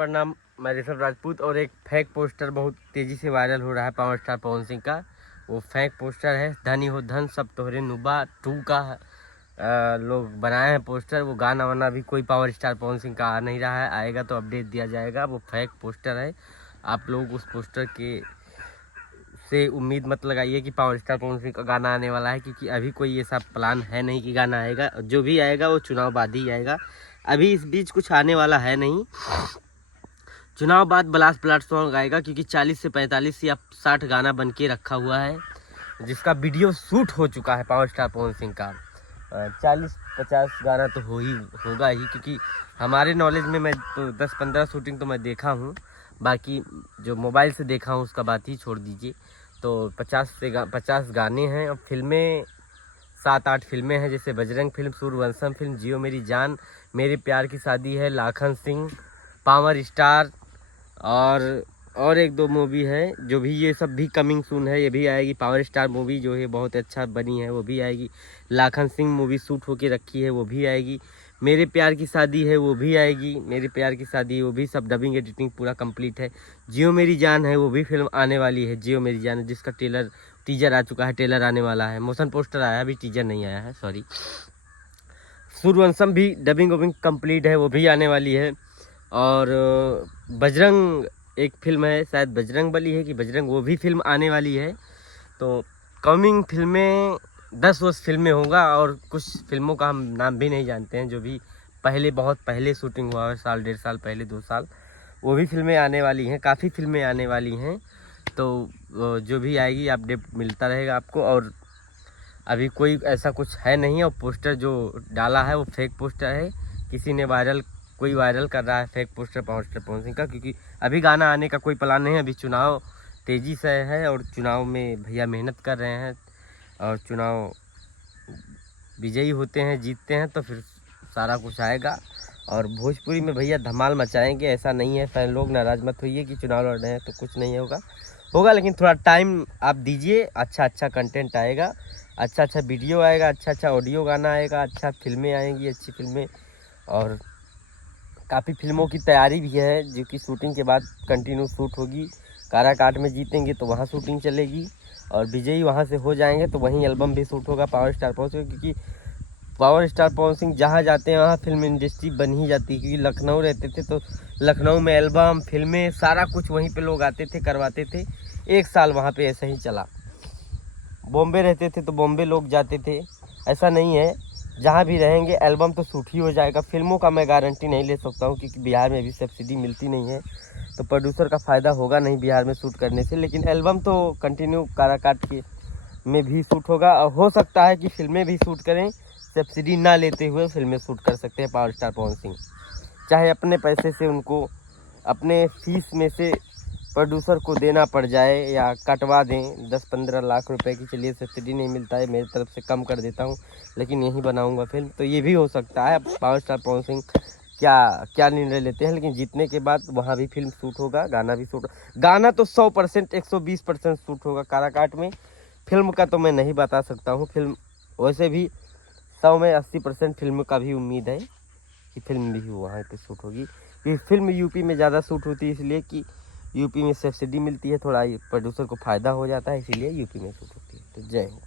प्रणाम, मैं ऋषभ राजपूत। और एक फेक पोस्टर बहुत तेजी से वायरल हो रहा है पावर स्टार पवन सिंह का। वो फेक पोस्टर है धनी हो धन सब तोहरे नुबा 2 का। लोग बनाए हैं पोस्टर। वो गाना वाना भी कोई पावर स्टार पवन सिंह का आ नहीं रहा है, आएगा तो अपडेट दिया जाएगा। वो फेक पोस्टर है। आप लोग उस पोस्टर के से उम्मीद मत लगाइए कि पावर स्टार पवन सिंह का गाना आने वाला है, क्योंकि अभी कोई ये सब प्लान है नहीं कि गाना आएगा। जो भी आएगा वो चुनाव बाद ही आएगा। अभी इस बीच कुछ आने वाला है नहीं। चुनाव बाद ब्लास्ट ब्लास्ट सॉन्ग आएगा, क्योंकि 40 से 45 या 60 गाना बन के रखा हुआ है, जिसका वीडियो शूट हो चुका है पावर स्टार पवन सिंह का। 40-50 गाना तो होगा ही, क्योंकि हमारे नॉलेज में मैं तो 10-15 शूटिंग तो मैं देखा हूँ। बाकी जो मोबाइल से देखा हूँ उसका बात ही छोड़ दीजिए। तो 50 गाने हैं। और फिल्में 7-8 फिल्में हैं, जैसे बजरंग फिल्म, सूर्यवंशम फिल्म, जियो मेरी जान, मेरे प्यार की शादी है, लाखन सिंह, पावर स्टार और 1-2 मूवी है जो भी, ये सब भी कमिंग सून है। ये भी आएगी। पावर स्टार मूवी जो है बहुत अच्छा बनी है, वो भी आएगी। लाखन सिंह मूवी शूट होके रखी है, वो भी आएगी। मेरे प्यार की शादी है, वो भी आएगी। मेरे प्यार की शादी, वो भी सब डबिंग एडिटिंग पूरा कंप्लीट है। जियो मेरी जान है, वो भी फिल्म आने वाली है। जियो मेरी जान, जिसका टीजर आ चुका है, ट्रेलर आने वाला है। मोशन पोस्टर आया, अभी टीजर नहीं आया है, सॉरी। सूर्यवंशम भी डबिंग वबिंग कंप्लीट है, वो भी आने वाली है। और बजरंग एक फिल्म है, शायद बजरंग बली है कि बजरंग, वो भी फिल्म आने वाली है। तो कमिंग फिल्में 10 फिल्में होगा। और कुछ फिल्मों का हम नाम भी नहीं जानते हैं, जो भी बहुत पहले शूटिंग हुआ है, साल 1.5 साल पहले, 2 साल, वो भी फिल्में आने वाली हैं। काफ़ी फिल्में आने वाली हैं। तो जो भी आएगी अपडेट मिलता रहेगा आपको। और अभी कोई ऐसा कुछ है नहीं। और पोस्टर जो डाला है वो फेक पोस्टर है। किसी ने कोई वायरल कर रहा है fake poster power star Pawan Singh का, क्योंकि अभी गाना आने का कोई प्लान नहीं है। अभी चुनाव तेज़ी से है, और चुनाव में भैया मेहनत कर रहे हैं। और चुनाव विजयी होते हैं, जीतते हैं, तो फिर सारा कुछ आएगा। और भोजपुरी में भैया धमाल मचाएंगे। ऐसा नहीं है, फैन लोग नाराज़ मत होइए कि चुनाव लड़ रहे हैं तो कुछ नहीं होगा। लेकिन थोड़ा टाइम आप दीजिए। अच्छा कंटेंट आएगा, अच्छा वीडियो आएगा, अच्छा ऑडियो गाना आएगा, अच्छा फिल्में आएंगी, अच्छी फिल्में। और काफ़ी फिल्मों की तैयारी भी है, जो कि शूटिंग के बाद कंटिन्यू शूट होगी। काराकाट में जीतेंगे तो वहाँ शूटिंग चलेगी, और विजयी वहाँ से हो जाएंगे तो वहीं एल्बम भी शूट होगा पावर स्टार पवन सिंह। क्योंकि पावर स्टार पवन सिंह जहाँ जाते हैं वहाँ फिल्म इंडस्ट्री बन ही जाती है। क्योंकि लखनऊ रहते थे तो लखनऊ में एल्बम, फिल्में, सारा कुछ वहीं पे लोग आते थे, करवाते थे। 1 साल वहाँ पे ऐसा ही चला। बॉम्बे रहते थे तो बॉम्बे लोग जाते थे। ऐसा नहीं है, जहाँ भी रहेंगे एल्बम तो शूट ही हो जाएगा। फिल्मों का मैं गारंटी नहीं ले सकता हूँ, क्योंकि बिहार में अभी सब्सिडी मिलती नहीं है, तो प्रोड्यूसर का फ़ायदा होगा नहीं बिहार में शूट करने से। लेकिन एल्बम तो कंटिन्यू काराकाट के में भी शूट होगा। और हो सकता है कि फिल्में भी शूट करें, सब्सिडी ना लेते हुए फिल्में शूट कर सकते हैं पावर स्टार पवन सिंह। चाहे अपने पैसे से उनको अपने फीस में से प्रोड्यूसर को देना पड़ जाए, या कटवा दें 10-15 लाख रुपए की। चलिए सब्सिडी नहीं मिलता है, मेरी तरफ से कम कर देता हूँ, लेकिन यहीं बनाऊंगा फिल्म। तो ये भी हो सकता है। पावर स्टार पवन सिंह क्या निर्णय लेते हैं। लेकिन जीतने के बाद वहाँ भी फिल्म शूट होगा, गाना भी शूट। गाना तो 100%, 120% शूट होगा काराकाट में। फिल्म का तो मैं नहीं बता सकता हूँ। फिल्म वैसे भी 100 में 80% फिल्म का भी उम्मीद है कि फिल्म भी वहाँ पे शूट होगी। ये फिल्म यूपी में ज़्यादा शूट होती है, इसलिए कि यूपी में सब्सिडी मिलती है, थोड़ा प्रोड्यूसर को फ़ायदा हो जाता है, इसीलिए यूपी में शूट होती है। तो जय हिंद।